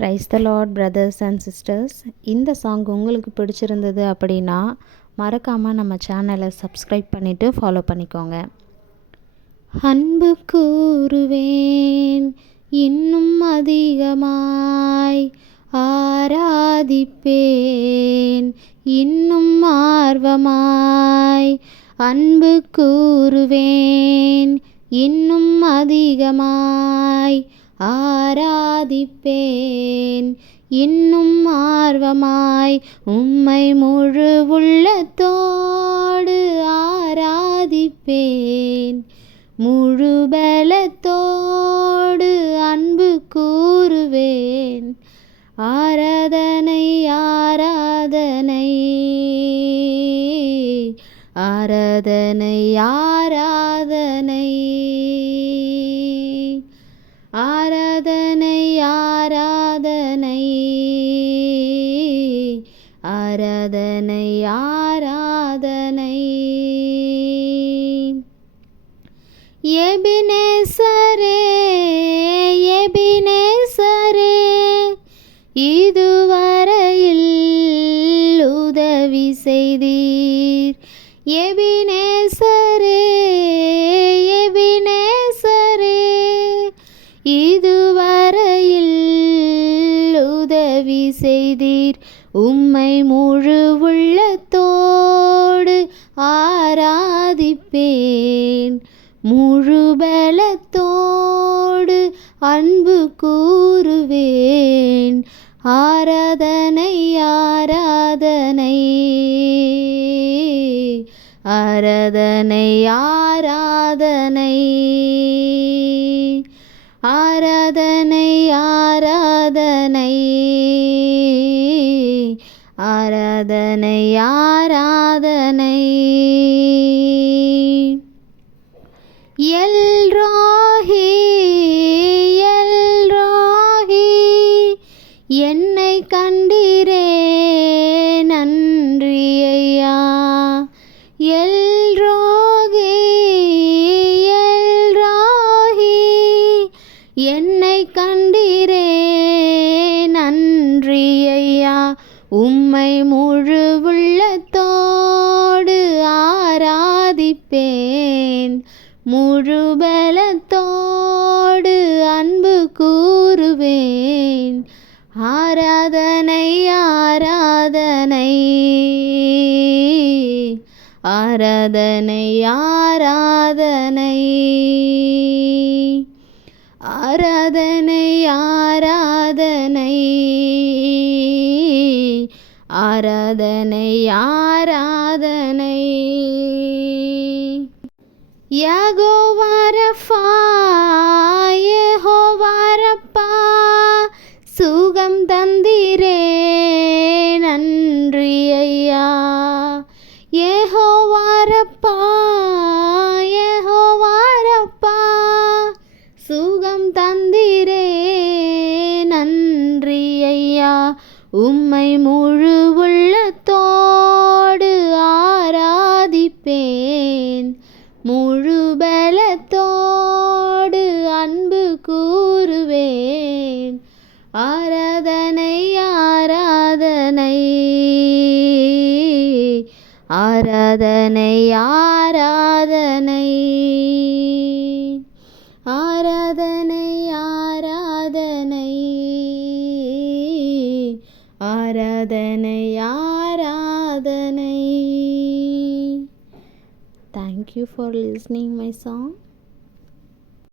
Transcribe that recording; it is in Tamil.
Price the Lord brothers and sisters. இந்த சாங் உங்களுக்கு பிடிச்சிருந்தது அப்படின்னா மறக்காமல் நம்ம சேனலை சப்ஸ்கிரைப் பண்ணிவிட்டு ஃபாலோ பண்ணிக்கோங்க. அன்பு கூறுவேன் இன்னும் அதிகமாய், ஆராதிப்பேன் இன்னும் ஆர்வமாய். அன்பு கூறுவேன் இன்னும் அதிகமாய், ஆராதிப்பேன் இன்னும் ஆர்வமாய். உம்மை முழு உள்ளத்தோடு ஆராதிப்பேன், முழு பலத்தோடு அன்பு கூறுவேன். ஆராதனை ஆராதனை ஆராதனை ஆராதனை ஆராதனை ஆராதனை ஆராதனை ஆராதனை. எபினேசரே எபினேசரே, இதுவரையில் உதவி செய்தீர். எபினேசரே எபினேசரே, இதுவரையில் உதவி செய்தீர். உம்மை முழு உள்ளத்தோடு ஆராதிப்பேன், முழு பலத்தோடு அன்பு கூறுவேன். ஆராதனை ஆராதனை ஆராதனை ஆராதனை ஆராதனை ஆராதனை ஆராதனை ஆராதனை. எல்ரோஹி எல்ரோஹி, என்னை கண்டீரே நன்றி ஐயா. எல்ரோஹி எல்ரோஹி, என்னை கண்டீரே நன்றி ஐயா. உம்மை முழு உள்ளத்தோடு ஆராதிப்பேன், முழு பலத்தோடு அன்பு கூறுவேன். ஆராதனை ஆராதனை ஆராதனை ஆராதனை ஆராதனை ஆராதனை ஆராதனை ஆராதனை. யெகோவா ரஃபா யெகோவா ரப்பா, சுகம் தந்தீரே நன்றி ஐயா. யெகோவா ரப்பா யெகோவா ரப்பா, சுகம் தந்தீரே நன்றி ஐயா. உம்மை முழு உள்ளத்தோடு ஆராதிப்பேன், முழு பலத்தோடு அன்பு கூறுவேன். ஆராதனை ஆராதனை ஆராதனை ஆராதனை ஆராதனை ஆராதனை ஆராதனை ஆராதனை. Thank you for listening my song.